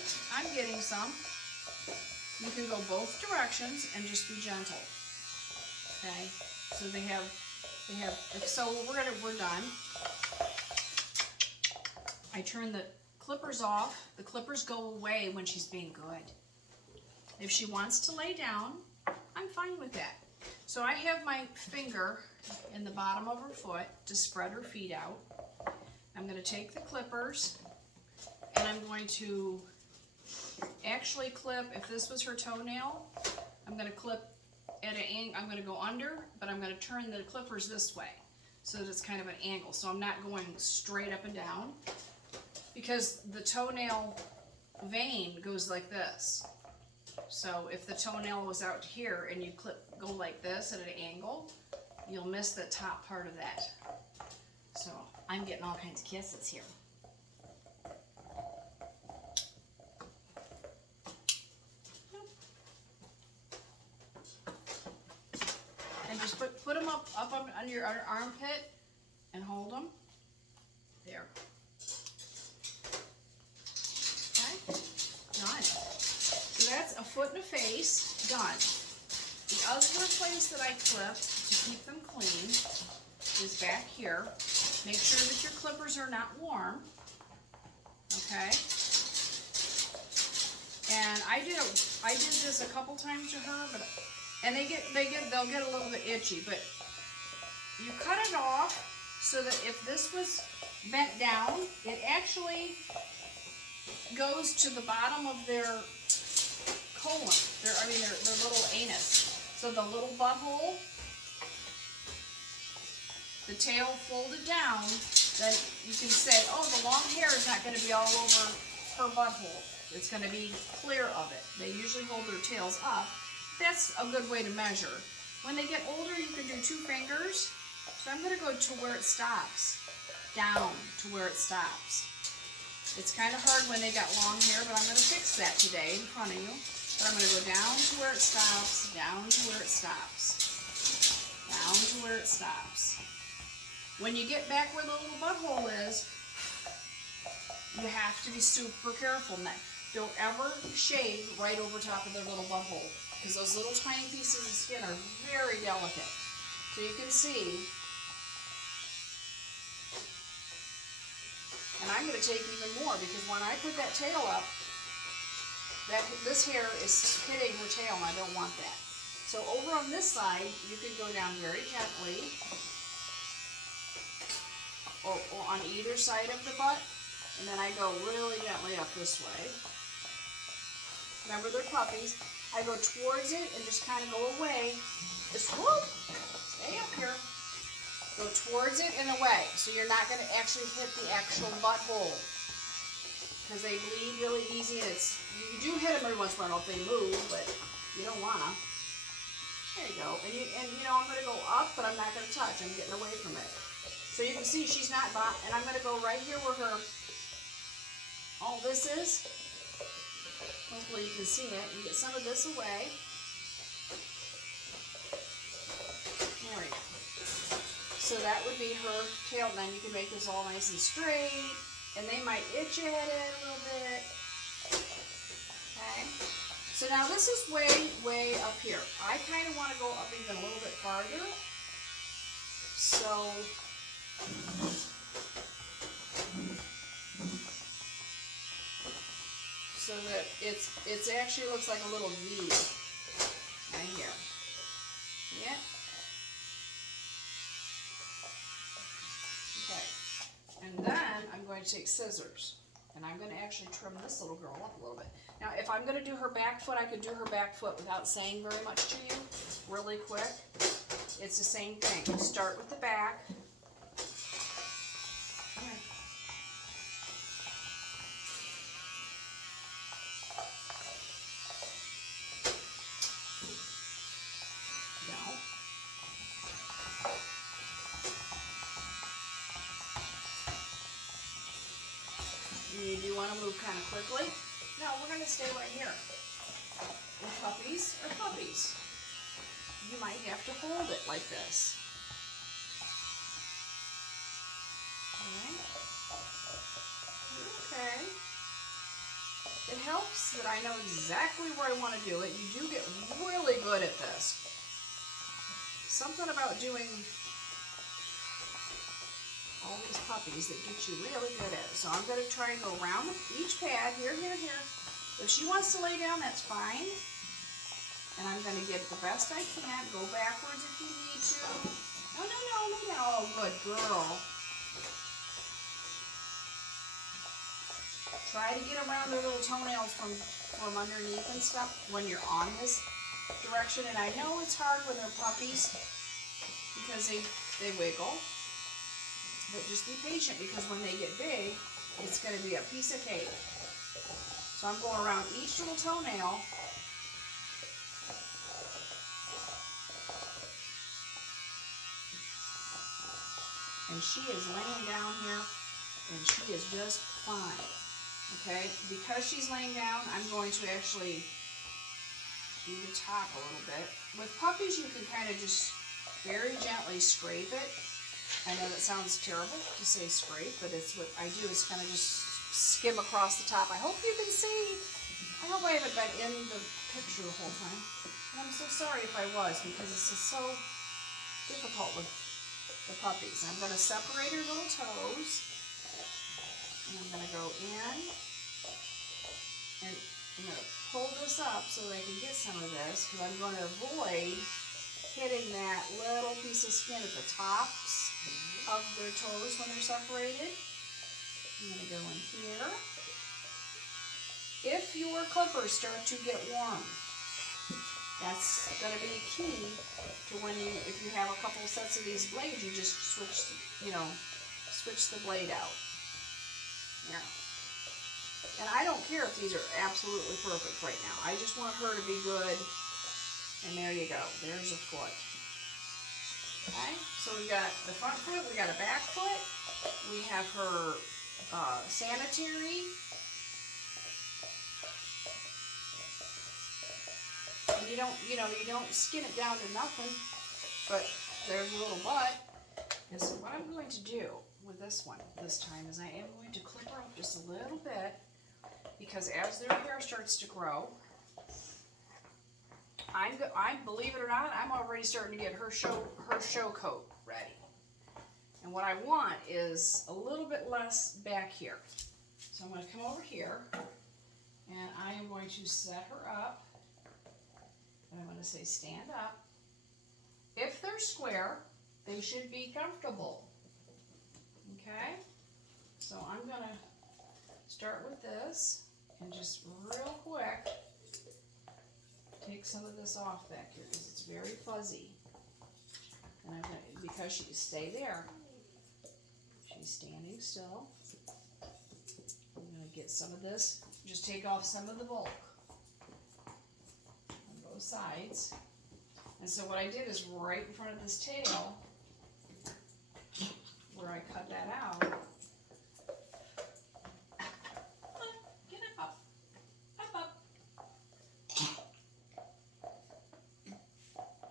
I'm getting some. You can go both directions and just be gentle. Okay, so so we're done. I turn the clippers off. The clippers go away when she's being good. If she wants to lay down, I'm fine with that. So I have my finger in the bottom of her foot to spread her feet out. I'm going to take the clippers and I'm going to actually clip, if this was her toenail, I'm going to clip at an angle. I'm going to go under, but I'm going to turn the clippers this way so that it's kind of an angle. So I'm not going straight up and down because the toenail vein goes like this. So if the toenail was out here and you go like this at an angle, you'll miss the top part of that. So I'm getting all kinds of kisses here. And just put them up on your armpit and hold them. There. Okay, done. So that's a foot and a face, done. The other place that I clip to keep them clean is back here. Make sure that your clippers are not warm. Okay. And I did this a couple times to her, and they'll get a little bit itchy, but you cut it off so that if this was bent down, it actually goes to the bottom of their colon, their little anus. So the little butthole, the tail folded down, then you can say, oh, the long hair is not going to be all over her butthole. It's going to be clear of it. They usually hold their tails up. That's a good way to measure. When they get older, you can do 2 fingers. So I'm going to go to where it stops, down to where it stops. It's kind of hard when they got long hair, but I'm going to fix that today in front of you. But I'm going to go down to where it stops, down to where it stops, down to where it stops. When you get back where the little butthole is, you have to be super careful. Don't ever shave right over top of their little butthole, because those little tiny pieces of skin are very delicate. So you can see, and I'm going to take even more, because when I put that tail up, this hair is hitting her tail, and I don't want that. So over on this side, you can go down very gently, or on either side of the butt, and then I go really gently up this way. Remember, they're puppies. I go towards it and just kind of go away. Just whoop, stay up here. Go towards it and away, so you're not going to actually hit the actual butthole, because they bleed really easy, and you do hit them every once in a while if they move, but you don't want to. There you go. And I'm going to go up, but I'm not going to touch. I'm getting away from it. So you can see she's not, and I'm going to go right here where all this is. Hopefully you can see it. You get some of this away. There we go. So that would be her tail. Then you can make this all nice and straight. And they might itch at it a little bit. Okay. So now this is way, way up here. I kind of want to go up even a little bit farther. So that it's actually looks like a little V right here. Yeah. Okay. And then I'm going to take scissors, and I'm going to actually trim this little girl up a little bit. Now, if I'm going to do her back foot, I could do her back foot without saying very much to you, really quick. It's the same thing. You start with the back. You do want to move kind of quickly. No, we're going to stay right here. And puppies are puppies. You might have to hold it like this. Okay. Okay. It helps that I know exactly where I want to do it. You do get really good at this. Something about doing all these puppies that get you really good at it. So I'm going to try and go around each pad, here, here, here. If she wants to lay down, that's fine. And I'm going to get the best I can. Go backwards if you need to. No, no, no, lay down. Oh, good girl. Try to get around their little toenails from underneath and stuff when you're on this direction. And I know it's hard when they're puppies because they wiggle. But just be patient because when they get big, it's going to be a piece of cake. So I'm going around each little toenail. And she is laying down here and she is just fine. Okay, because she's laying down, I'm going to actually do the top a little bit. With puppies, you can kind of just very gently scrape it. I know that sounds terrible to say scrape, but it's what I do is kind of just skim across the top. I hope you can see. I hope I haven't been in the picture the whole time. And I'm so sorry if I was, because this is so difficult with the puppies. I'm going to separate her little toes. And I'm going to go in, and I'm going to pull this up so that I can get some of this, because I'm going to avoid hitting that little piece of skin at the tops of their toes when they're separated. I'm going to go in here. If your clippers start to get warm, that's going to be key to when if you have a couple sets of these blades, you just switch the blade out. Yeah. And I don't care if these are absolutely perfect right now. I just want her to be good. And there you go. There's a foot. Okay. So we got the front foot. We got a back foot. We have her sanitary. And you don't skin it down to nothing. But there's a little butt. And so what I'm going to do with this one this time is I am going to clip her up just a little bit, because as their hair starts to grow, I believe it or not, I'm already starting to get her show coat ready. And what I want is a little bit less back here. So I'm going to come over here and I am going to set her up, and I'm going to say stand up. If they're square, they should be comfortable. Okay, so I'm going to start with this and just real quick take some of this off back here because it's very fuzzy. And I'm going to, because she stay there, she's standing still. I'm going to get some of this, just take off some of the bulk on both sides. And so what I did is right in front of this tail, where I cut that out. Get up, up.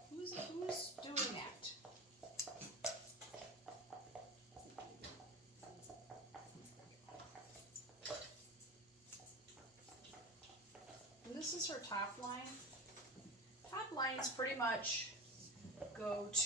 Who's doing that? And this is her top line. Top lines pretty much go to